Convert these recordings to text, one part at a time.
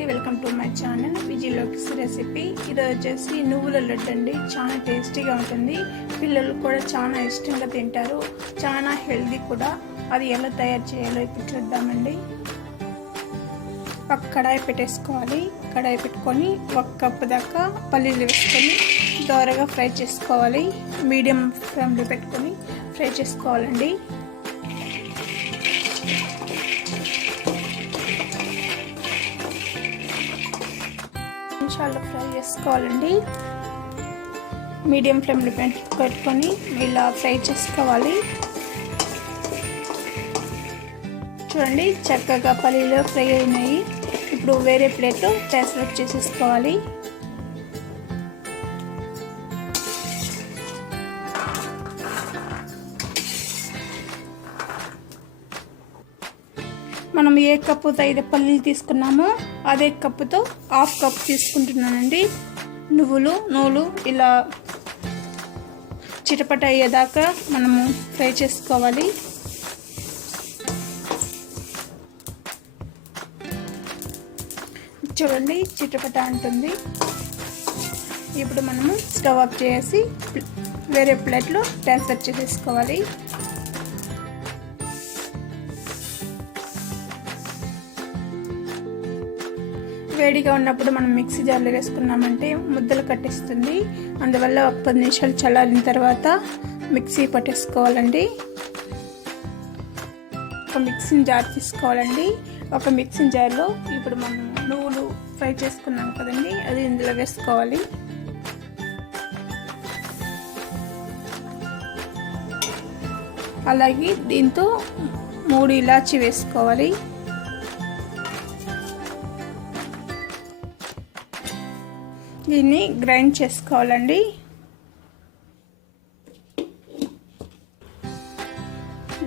అండి, welcome to my channel విజయలోకిస్ recipe. ఈరోజు వచ్చేసి నువ్వుల లడ్డు అండి. చాలా టేస్టీగా ఉంటుంది, పిల్లలు కూడా చాలా ఇష్టంగా తింటారు, చాలా హెల్దీ కూడా. అది ఎలా తయారు చేయాలో ఇప్పుడు చూద్దామండి. ఒక కడాయి పెట్టేసుకోవాలి. కడాయి పెట్టుకొని 1 కప్పు దాకా పల్లీలు వేసుకొని దోరగా ఫ్రై చేసుకోవాలి. మీడియం ఫ్లేమ్లో పెట్టుకొని ఫ్రై చేసుకోవాలండి. నిమిషాలు ఫ్రై చేసుకోవాలండి. మీడియం ఫ్లేమ్లో పెట్టుకొని ఇలా ఫ్రై చేసుకోవాలి. చూడండి, చక్కగా పల్లీలు ఫ్రై అయినాయి. ఇప్పుడు వేరే ప్లేట్లో ట్రాన్స్ఫర్ చేసేసుకోవాలి. మనం ఏ కప్పుతో అయితే పల్లీలు తీసుకున్నామో అదే కప్పుతో 1/2 కప్ తీసుకుంటున్నానండి. నువ్వులు ఇలా చిటపట అయ్యేదాకా మనము ఫ్రై చేసుకోవాలి. చూడండి, చిటపట అంటుంది. ఇప్పుడు మనము స్టవ్ ఆఫ్ చేసి వేరే ప్లేట్లో ట్రాన్స్ఫర్ చేసేసుకోవాలి. వేడిగా ఉన్నప్పుడు మనం మిక్సీ జార్లో వేసుకున్నామంటే ముద్దలు కట్టేస్తుంది. అందువల్ల ఒక 10 నిమిషాలు చల్లారిన తర్వాత మిక్సీ పట్టేసుకోవాలండి. ఒక మిక్సింగ్ జార్ తీసుకోవాలండి. ఒక మిక్సింగ్ జార్లో ఇప్పుడు మనం నువ్వులు ఫ్రై చేసుకున్నాం కదండి, అది ఇందులో వేసుకోవాలి. అలాగే దీంతో 3 ఇలాచీ వేసుకోవాలి. దీన్ని గ్రైండ్ చేసుకోవాలండి.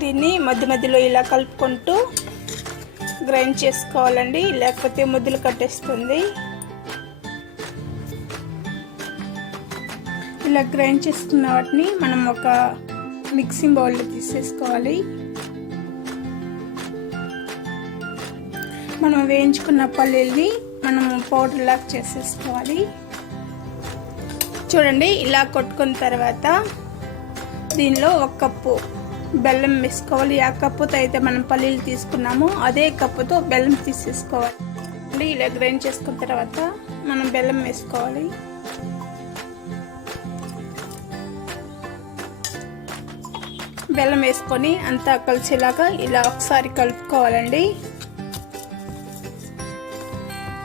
దీన్ని మధ్యలో ఇలా కలుపుకుంటూ గ్రైండ్ చేసుకోవాలండి, లేకపోతే ముద్దలు కట్టేస్తుంది. ఇలా గ్రైండ్ చేసుకున్న వాటిని మనం ఒక మిక్సింగ్ బౌల్లో తీసేసుకోవాలి. మనం వేయించుకున్న పల్లీల్ని మనం పౌడర్ లాగా చేసేసుకోవాలి. చూడండి, ఇలా కొట్టుకున్న తర్వాత దీనిలో 1 కప్పు బెల్లం వేసుకోవాలి. ఆ కప్పుతో అయితే మనం పల్లీలు తీసుకున్నాము అదే కప్పుతో బెల్లం తీసేసుకోవాలి. ఇలా గ్రైండ్ చేసుకున్న తర్వాత మనం బెల్లం వేసుకోవాలి. బెల్లం వేసుకొని అంతా కలిసేలాగా ఇలా ఒకసారి కలుపుకోవాలండి.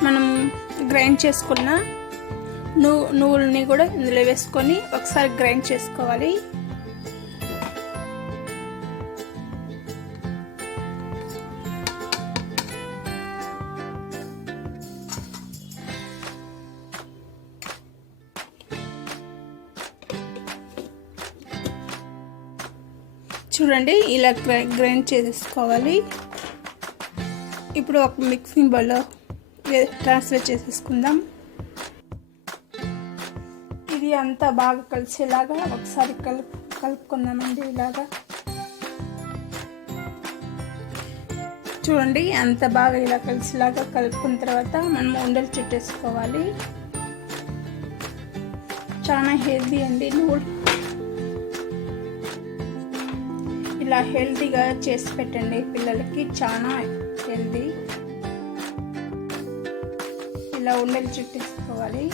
మనం గ్రైండ్ చేసుకున్న నువ్వులని కూడా ఇందులో వేసుకొని ఒకసారి గ్రైండ్ చేసుకోవాలి. చూడండి, ఇలా గ్రైండ్ చేసేసుకోవాలి. ఇప్పుడు ఒక మిక్సింగ్ బౌల్లో ట్రాన్స్ఫర్ చేసేసుకుందాం. ఇది అంతా బాగా కలిసేలాగా ఒకసారి కలుపుకుందామండి. ఇలాగా చూడండి, అంత బాగా ఇలా కలిసేలాగా కలుపుకున్న తర్వాత మనం ఉండలు చుట్టేసుకోవాలి. చాలా హెల్దీ అండి నువ్వులు. ఇలా హెల్దీగా చేసి పెట్టండి పిల్లలకి, చాలా హెల్దీ. ఇలా ఉండలు చుట్టేసుకోవాలి.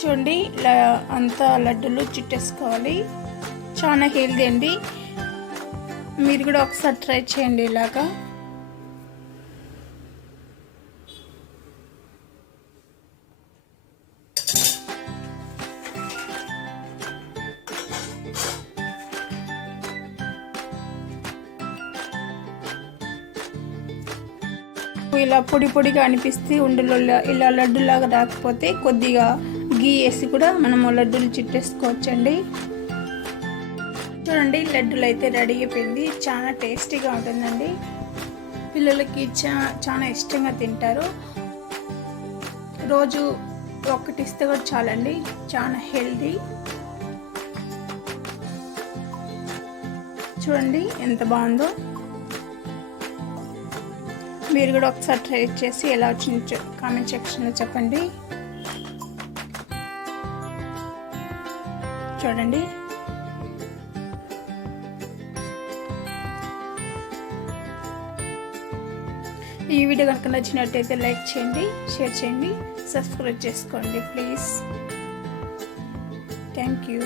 చూడండి, ఇలా అంతా లడ్డూలు చుట్టేసుకోవాలి. చాలా హెల్దీ అండి, మీరు కూడా ఒకసారి ట్రై చేయండి ఇలాగా. ఇలా పొడిగా అనిపిస్తే ఉండలో ఇలా లడ్డులాగా రాకపోతే కొద్దిగా గీ వేసి కూడా మనము లడ్డూలు చుట్టేసుకోవచ్చండి. చూడండి, లడ్డూలు అయితే రెడీ అయిపోయింది. చాలా టేస్టీగా ఉంటుందండి, పిల్లలకి చాలా ఇష్టంగా తింటారు. రోజు ఒక్కటి ఇస్తే కూడా చాలండి, చాలా హెల్దీ. చూడండి ఎంత బాగుందో. మీరు కూడా ఒకసారి ట్రై చేసి ఎలా వచ్చిందో కామెంట్ సెక్షన్లో చెప్పండి. చూడండి ఈ వీడియో కనుక నచ్చినట్టయితే లైక్ చేయండి, షేర్ చేయండి, సబ్స్క్రైబ్ చేసుకోండి ప్లీజ్. Thank you.